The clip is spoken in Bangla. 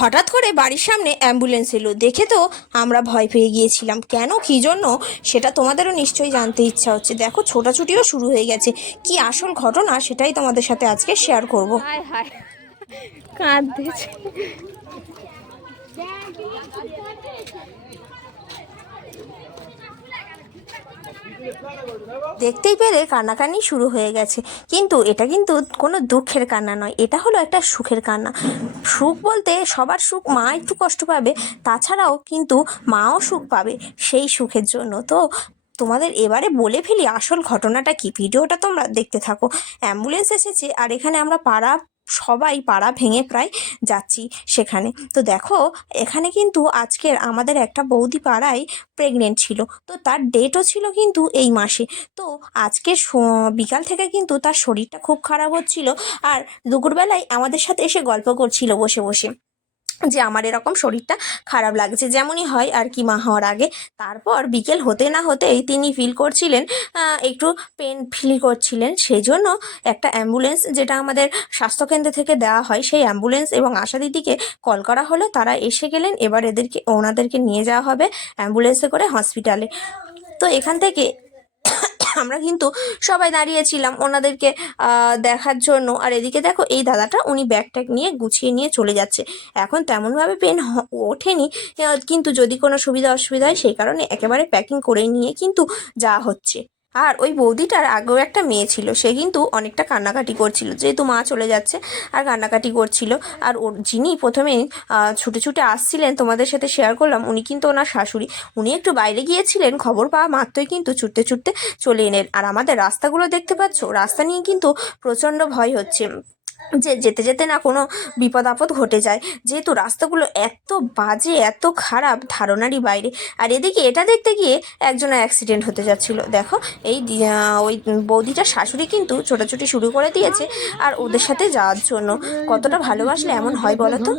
হঠাৎ করে বাড়ির সামনে অ্যাম্বুলেন্স এলো। দেখে তো আমরা ভয় পেয়ে গিয়েছিলাম। কেন কী জন্য? সেটা তোমাদেরও নিশ্চয়ই জানতে ইচ্ছা হচ্ছে। দেখো ছোটাছুটিও শুরু হয়ে গেছে। কি আসল ঘটনা সেটাই তোমাদের সাথে আজকে শেয়ার করব। দেখতেই পেলে কান্নাকানি শুরু হয়ে গেছে। কিন্তু এটা কিন্তু কোনো দুঃখের কান্না নয়, এটা হলো একটা সুখের কান্না। সুখ বলতে সবার সুখ মা একটু কষ্ট পাবে, তাছাড়াও কিন্তু মাও সুখ পাবে সেই সুখের জন্য। তো তোমাদের এবারে বলে ফেলি আসল ঘটনাটা কি? ভিডিওটা তোমরা দেখতে থাকো। অ্যাম্বুলেন্স এসেছে আর এখানে আমরা পাড়া সবাই পাড়া ভেঙে প্রায় যাচ্ছি সেখানে। তো দেখো, এখানে কিন্তু আজকের আমাদের একটা বৌদি পাড়ায় প্রেগনেন্ট ছিল। তো তার ডেটও ছিল কিন্তু এই মাসে। তো আজকে বিকাল থেকে কিন্তু তার শরীরটা খুব খারাপ হচ্ছিল। আর দুপুরবেলায় আমাদের সাথে এসে গল্প করছিল বসে বসে। যে আমার এরকম শরীরটা খারাপ লাগছে। যেমনই হয় আর কি মা হওয়ার আগে। তারপর বিকেল হতে না হতেই তিনি ফিল করছিলেন একটু পেন ফিল করছিলেন। সেই জন্য একটা অ্যাম্বুলেন্স যেটা আমাদের স্বাস্থ্যকেন্দ্র থেকে দেওয়া হয়, সেই অ্যাম্বুলেন্স এবং আশা দিদিকে কল করা হলো। তারা এসে গেলেন, এবার এদেরকে, ওনাদেরকে নিয়ে যাওয়া হবে অ্যাম্বুলেন্সে করে হসপিটালে তো এখান থেকে আমরা কিন্তু সবাই দাঁড়িয়েছিলাম ওনাদেরকে দেখার জন্য। আর এদিকে দেখো, এই দাদাটা উনি ব্যাগ ট্যাগ নিয়ে গুছিয়ে নিয়ে চলে যাচ্ছে। এখন তেমনভাবে পেন ওঠেনি। কিন্তু যদি কোনো সুবিধা অসুবিধা হয়, সেই কারণে একেবারে প্যাকিং করে নিয়ে কিন্তু যাওয়া হচ্ছে। আর ওই বৌদিটার আগেও একটা মেয়ে ছিল, সে কিন্তু অনেকটা কান্নাকাটি করছিল, যেহেতু মা চলে যাচ্ছে আর কান্নাকাটি করছিল। আর ওর যিনি প্রথমে ছুটে ছুটে আসছিলেন তোমাদের সাথে শেয়ার করলাম, উনি কিন্তু ওনার শাশুড়ি। উনি একটু বাইরে গিয়েছিলেন, খবর পাওয়া মাত্রই কিন্তু ছুটতে ছুটতে চলে এলেন। আর আমাদের রাস্তাগুলো দেখতে পাচ্ছ? রাস্তা নিয়ে কিন্তু প্রচণ্ড ভয় হচ্ছে। যে যেতে যেতে না কোনো বিপদ আপদ ঘটে যায়। যেহেতু রাস্তাগুলো এত বাজে, এত খারাপ, ধারণারই বাইরে। আর এদিকে এটা দেখতে গিয়ে একজনের অ্যাক্সিডেন্ট হতে যাচ্ছিল। দেখো, এই ওই বৌদিটার শাশুড়ি কিন্তু ছোটাছুটি শুরু করে দিয়েছে আর ওদের সাথে যাওয়ার জন্য। কতটা ভালোবাসলে এমন হয় বলো তো?